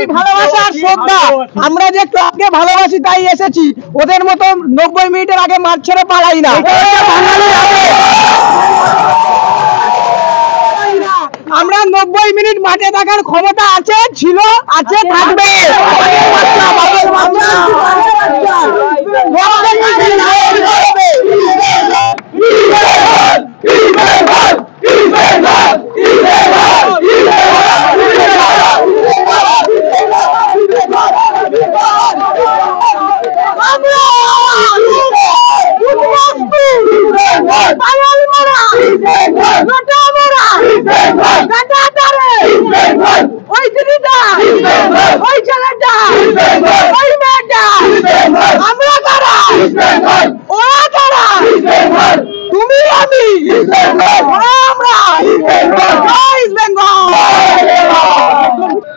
প্রতি ভালোবাসা আর শ্রদ্ধা, আমরা যে ক্লাবকে ভালোবাসি তাই এসেছি, ওদের মতো 90 মিনিটের আগে মাঠ ছেড়ে পালাই না। আমরা 90 মিনিট মাঠে থাকার ক্ষমতা আছে, ছিল, আছে, থাকবে।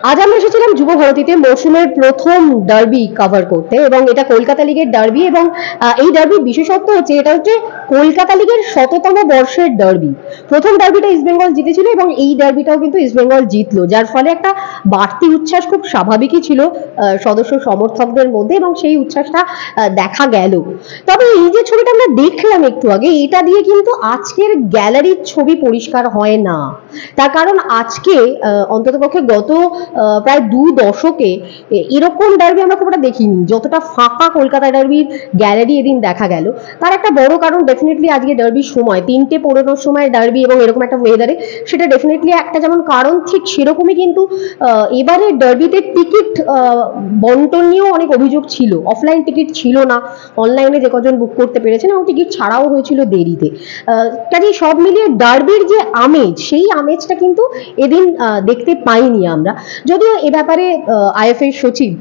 আজ আমরা এসেছিলাম যুব ভারতীতে মৌসুমের প্রথম ডার্বি কভার করতে, এবং এটা কলকাতা লিগের ডার্বি, এবং এই ডার্বির বিশেষত্ব হচ্ছে এটা হচ্ছে কলকাতা লিগের 100তম বর্ষের ডার্বি। প্রথম ডার্বিটা ইস্ট বেঙ্গল জিতেছিল এবং এই ডার্বিটাও কিন্তু ইস্ট বেঙ্গল জিতলো, যার ফলে একটা বাড়তি উচ্ছ্বাস খুব স্বাভাবিকই ছিল সদস্য সমর্থকদের মধ্যে, এবং সেই উচ্ছ্বাসটা দেখা গেল। তবে এই যে ছবিটা আমরা দেখলাম একটু আগে, এটা দিয়ে কিন্তু আজকের গ্যালারির ছবি পরিষ্কার হয় না। তার কারণ আজকে অন্ততপক্ষে গত প্রায় 2 দশকে এরকম ডার্বি আমরা খুব একটা দেখিনি, যতটা ফাঁকা কলকাতা ডার্বির গ্যালারি এদিন দেখা গেল। তার একটা বড় কারণ ডেফিনেটলি আজকে ডার্বির সময় 3:15 সময় ডার্বি এবং এরকম একটা ওয়েদারে, সেটা ডেফিনেটলি একটা যেমন কারণ, ঠিক সেরকমই কিন্তু এবারে ডার্বিতে টিকিট বন্টন নিয়েও অনেক অভিযোগ ছিল। অফলাইন টিকিট ছিল না, অনলাইনে যে কজন বুক করতে পেরেছেন, এবং টিকিট ছাড়াও হয়েছিল দেরিতে। কাজেই সব মিলিয়ে ডার্বির যে আমেজ, সেই আমেজটা কিন্তু এদিন দেখতে পাইনি আমরা। যদিও এ ব্যাপারে আইএফএ সচিব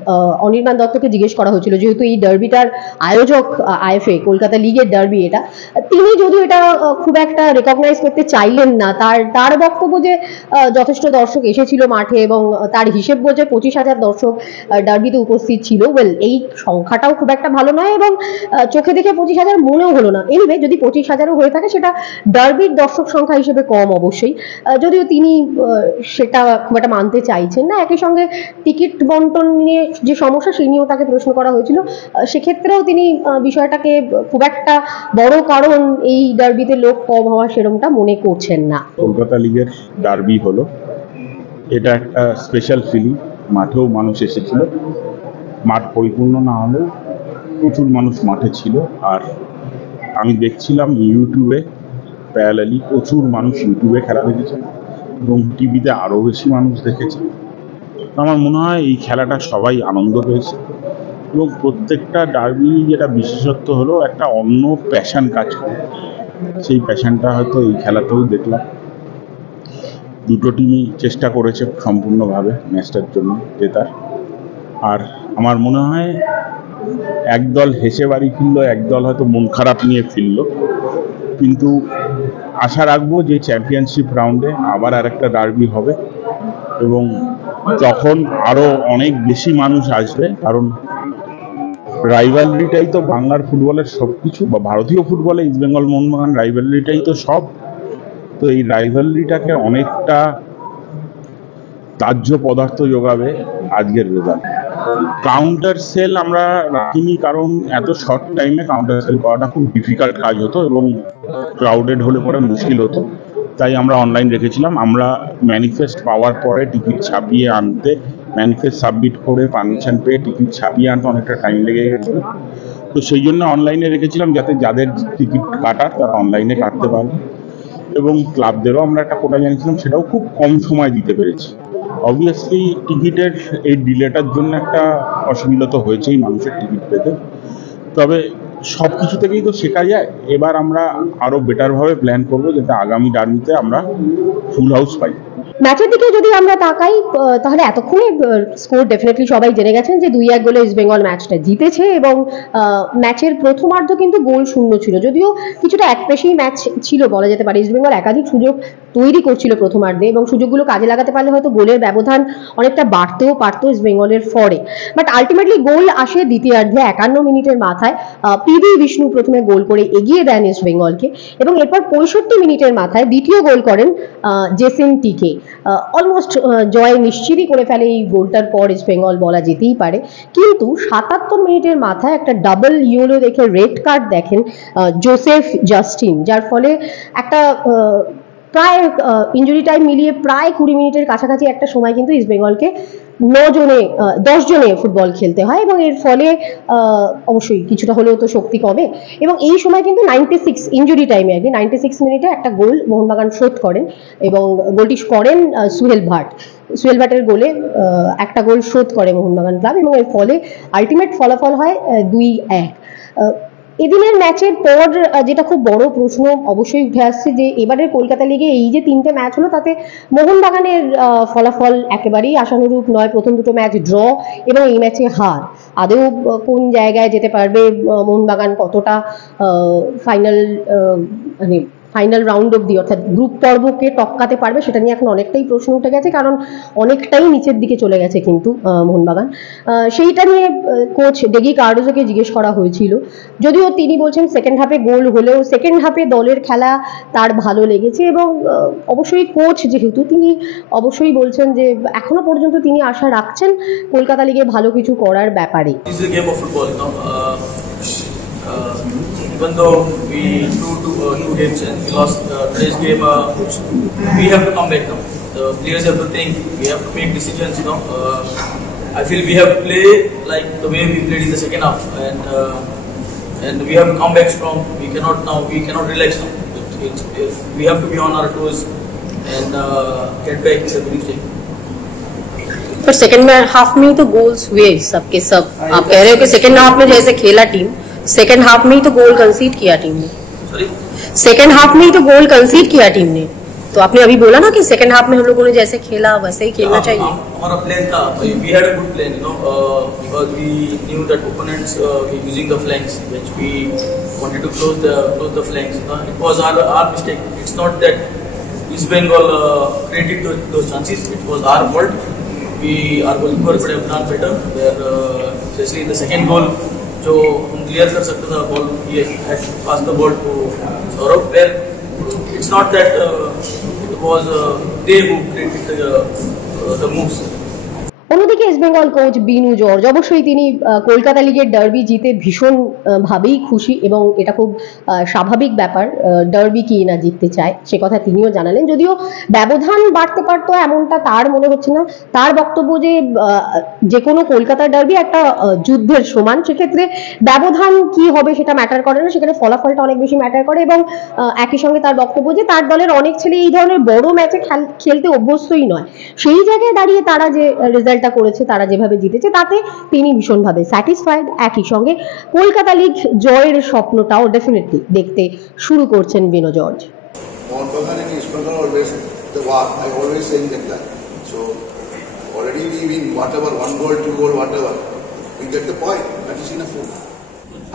অনির্বাণ দত্তকে জিজ্ঞেস করা হয়েছিল, যেহেতু এই ডার্বিটার আয়োজক আইএফএ, কলকাতা লিগের ডার্বি এটা, তিনি যদিও এটা খুব একটা রেকগনাইজ করতে চাইলেন না। তার বক্তব্য যে যথেষ্ট দর্শক এসেছিল মাঠে, এবং তার হিসেব বোঝে 25,000 দর্শক ডার্বিতে উপস্থিত ছিল। ওয়েল, এই সংখ্যাটাও খুব একটা ভালো নয়, এবং চোখে দেখে 25,000 মনেও হলো না। এনিওয়ে, যদি 25,000ও হয়ে থাকে, সেটা ডার্বির দর্শক সংখ্যা হিসেবে কম অবশ্যই, যদিও তিনি সেটা খুব একটা মানতে চাইছেন না। একই সঙ্গে টিকিট বন্টন নিয়ে যে সমস্যা, সেই নিয়েও তাকে প্রশ্ন করা হয়েছিল। সেক্ষেত্রেও তিনি বিষয়টাকে খুব একটা বড় কারণ এই ডার্বিতে লোক কম হওয়া সেরকমটা মনে করছেন না। কলকাতা লিগের ডার্বি হলো, এটা একটা স্পেশাল ফিলিং। মাঠেও মানুষ এসেছিল, মাঠ পরিপূর্ণ না হলেও প্রচুর মানুষ মাঠে ছিল। আর আমি দেখছিলাম ইউটিউবে প্যারালালি প্রচুর মানুষ ইউটিউবে খেলা দেখেছে, এবং টিভিতে আরও বেশি মানুষ দেখেছে। আমার মনে হয় এই খেলাটা সবাই আনন্দ পেয়েছে, এবং প্রত্যেকটা ডার্বি যেটা বিশেষত্ব হলো, একটা অন্য প্যাশন কাজ করে। সেই প্যাশনটা হয়তো এই খেলাতেও দেখলাম। দুটো টিমই চেষ্টা করেছে সম্পূর্ণভাবে ম্যাচটার জন্য জেতার। আর আমার মনে হয় একদল হেসে বাড়ি ফিরল, একদল হয়তো মন খারাপ নিয়ে ফিরল। কিন্তু আশা রাখবো যে চ্যাম্পিয়নশিপ রাউন্ডে আবার আরেকটা ডার্বি হবে, এবং তখন আরো অনেক বেশি মানুষ আসবে। কারণ রাইভালরিটাই তো বাংলার ফুটবলের সবকিছু, বা ভারতীয় ফুটবলে ইস্ট বেঙ্গল মোহনবাগান রাইভালরিটাই তো সব। তো এই রাইভালরিটাকে অনেকটা তাজ্য পদার্থ যোগাবে আজকের রেজাল্ট। কাউন্টার সেল আমরা রাখিনি, কারণ এত শর্ট টাইমে কাউন্টার সেল করাটা খুব ডিফিকাল্ট কাজ হতো, এবং ক্রাউডেড হলে পরে মুশকিল হতো। তাই আমরা অনলাইন রেখেছিলাম। আমরা ম্যানিফেস্ট পাওয়ার পরে টিকিট ছাপিয়ে আনতে, ম্যানিফেস্ট সাবমিট করে পারমিশন পেয়ে টিকিট ছাপিয়ে আনতে অনেকটা টাইম লেগে গেছিলো। তো সেই জন্য অনলাইনে রেখেছিলাম, যাতে যাদের টিকিট কাটার তারা অনলাইনে কাটতে পারবে। এবং ক্লাবদেরও আমরা একটা কোটা জানিয়েছিলাম, সেটাও খুব কম সময় দিতে পেরেছি। অবভিয়াসলি টিকিটের এই ডিলেটার জন্য একটা অসুবিধা তো হয়েছেই মানুষের টিকিট পেতে, তবে সব কিছু থেকেই তো শেখা যায়। এবার আমরা আরো বেটারভাবে প্ল্যান করবো, যাতে আগামী ডার্বিতে আমরা ফুল হাউস পাই। ম্যাচের দিকে যদি আমরা তাকাই, তাহলে এতক্ষণে স্কোর ডেফিনেটলি সবাই জেনে গেছেন যে 2-1 গোলে ইস্ট বেঙ্গল ম্যাচটা জিতেছে, এবং ম্যাচের প্রথমার্ধ কিন্তু গোল শূন্য ছিল। যদিও কিছুটা একপেশী ম্যাচ ছিল বলা যেতে পারে। ইস্ট বেঙ্গল একাধিক সুযোগ তৈরি করছিল প্রথমার্ধে, এবং সুযোগগুলো কাজে লাগাতে পারলে হয়তো গোলের ব্যবধান অনেকটা বাড়তেও পারতো ইস্ট বেঙ্গলের ফরে। বাট আলটিমেটলি গোল আসে দ্বিতীয়ার্ধে 51 মিনিটের মাথায়। পিভি বিষ্ণু প্রথমে গোল করে এগিয়ে দেন ইস্ট বেঙ্গলকে, এবং এরপর 65 মিনিটের মাথায় দ্বিতীয় গোল করেন জেসিন টিকে। অলমোস্ট জয় নিশ্চিতই করে ফেলে এই গোলটার পর ইস্ট বেঙ্গল বলা যেতেই পারে। কিন্তু ৭৭ মিনিটের মাথায় একটা ডাবল ইয়েলো দেখে রেড কার্ড দেখেন জোসেফ জাস্টিন, যার ফলে একটা প্রায় ইঞ্জুরি টাইম মিলিয়ে প্রায় ২০ মিনিটের কাছাকাছি একটা সময় কিন্তু ইস্ট বেঙ্গলকে 10 জনে ফুটবল খেলতে হয় এবং এর ফলে অবশ্যই কিছুটা হলেও তো শক্তি কমে। এবং এই সময় কিন্তু 96 ইঞ্জুরি টাইমে আর কি 96 মিনিটে একটা গোল মোহনবাগান শোধ করেন এবং গোলটি করেন সুহেল ভাটের গোলে একটা গোল শোধ করে মোহনবাগান ক্লাব এবং এর ফলে আলটিমেট ফলাফল হয় ২-১। এদিনের ম্যাচের পর যেটা খুব বড় প্রশ্ন অবশ্যই উঠে আসছে যে এবারের কলকাতা লিগে এই যে ৩টে ম্যাচ হলো তাতে মোহনবাগানের ফলাফল একেবারেই আশানুরূপ নয়। প্রথম দুটো ম্যাচ ড্র এবং এই ম্যাচে হার। আদৌ কোন জায়গায় যেতে পারবে মোহনবাগান, কতটা ফাইনাল রাউন্ড অব্দি অর্থাৎ গ্রুপ পর্বকে টপকাতে পারবে, সেটা নিয়ে এখন অনেকটাই প্রশ্ন উঠে গেছে, কারণ অনেকটাই নিচের দিকে চলে গেছে কিন্তু মোহনবাগান। সেইটা নিয়ে কোচ ডেগি কার্ডোজোকে জিজ্ঞেস করা হয়েছিল, যদিও তিনি বলছেন সেকেন্ড হাফে গোল হলেও সেকেন্ড হাফে দলের খেলা তার ভালো লেগেছে এবং অবশ্যই কোচ যেহেতু তিনি অবশ্যই বলছেন যে এখনো পর্যন্ত তিনি আশা রাখছেন কলকাতা লিগে ভালো কিছু করার ব্যাপারে। Even though we drew two games and we lost today's game, we have to come back now. The players have to think. We have to make decisions. I feel we have to play like the way we played in the second half, and we have to come back strong. We cannot relax now. We have to be on our toes and get back in the winning streak. पर second half में ही तो goals हुए सबके सब। आप कह रहे हो कि सेकंड हाफ में जैसे खेला टीम, सेकंड हाफ में ही तो गोल कंसीड किया टीम ने। Sorry? सेकंड हाफ में ही तो गोल कंसीड किया टीम ने। तो आपने अभी बोला ना कि सेकंड हाफ में हम लोगों ने जैसे खेला वैसे ही खेलना चाहिए। हमारा प्लान था, we had a good plan, because we knew that opponents were using the flanks, which we wanted to close the flanks. It was our mistake. It's not that East Bengal created those chances. It was our fault. Our goalkeeper could have done better. Especially in the second goal, जो हम clear कर सकते थे ball, he had passed the ball to Saurav. Where it's not that it was they who created the moves. অন্যদিকে east Bengal coach Binu George অবশ্যই তিনি কলকাতা লিগের derby জিতে ভীষণ ভাবেই খুশি এবং এটা খুব স্বাভাবিক ব্যাপার, ডার্বি কি না জিততে চায় সে কথা তিনিও জানালেন। যদিও ব্যবধান বাড়তে পারতো এমনটা তার মনে হচ্ছে না। তার বক্তব্য যে কোনো কলকাতার ডার্বি একটা যুদ্ধের সমান, সেক্ষেত্রে ব্যবধান কি হবে সেটা ম্যাটার করে না, সেখানে ফলাফলটা অনেক বেশি ম্যাটার করে। এবং একই সঙ্গে তার বক্তব্য যে তার দলের অনেক ছেলে এই ধরনের বড় ম্যাচে খেলতে অভ্যস্তই নয়, সেই জায়গায় দাঁড়িয়ে তারা যে রেজাল্ট করেছে, তারা যেভাবে জিতেছে তাতে তিনি ভীষণভাবে স্যাটিসফাইড। একই সঙ্গে কলকাতা লিগ জয়ের স্বপ্নটাও ডেফিনেটলি দেখতে শুরু করছেন বিনো George. Mohanbagan and East Bengal always the war. I always saying that. So already we win whatever, 1 goal, 2 goal, whatever. We get the point. That is enough.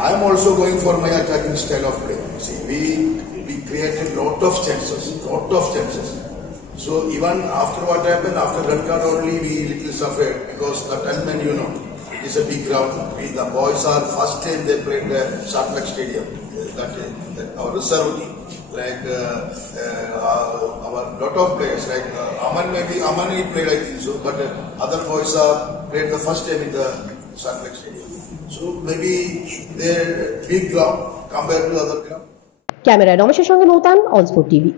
I am also going for my attacking style of play. See, we created lot of chances. So even after what happened, after red card only, we little suffered because the 10 men, it's a big ground. The boys are first time they played the Sharplek Stadium. That our reserve team, like our lot of players, like Aman he played, I think so, but other boys are played the first time in the Sharplek Stadium. So maybe they're big ground compared to other ground. ক্যামেরায় রমেশের সঙ্গে নৌতান, অনস্পোর্ট TV.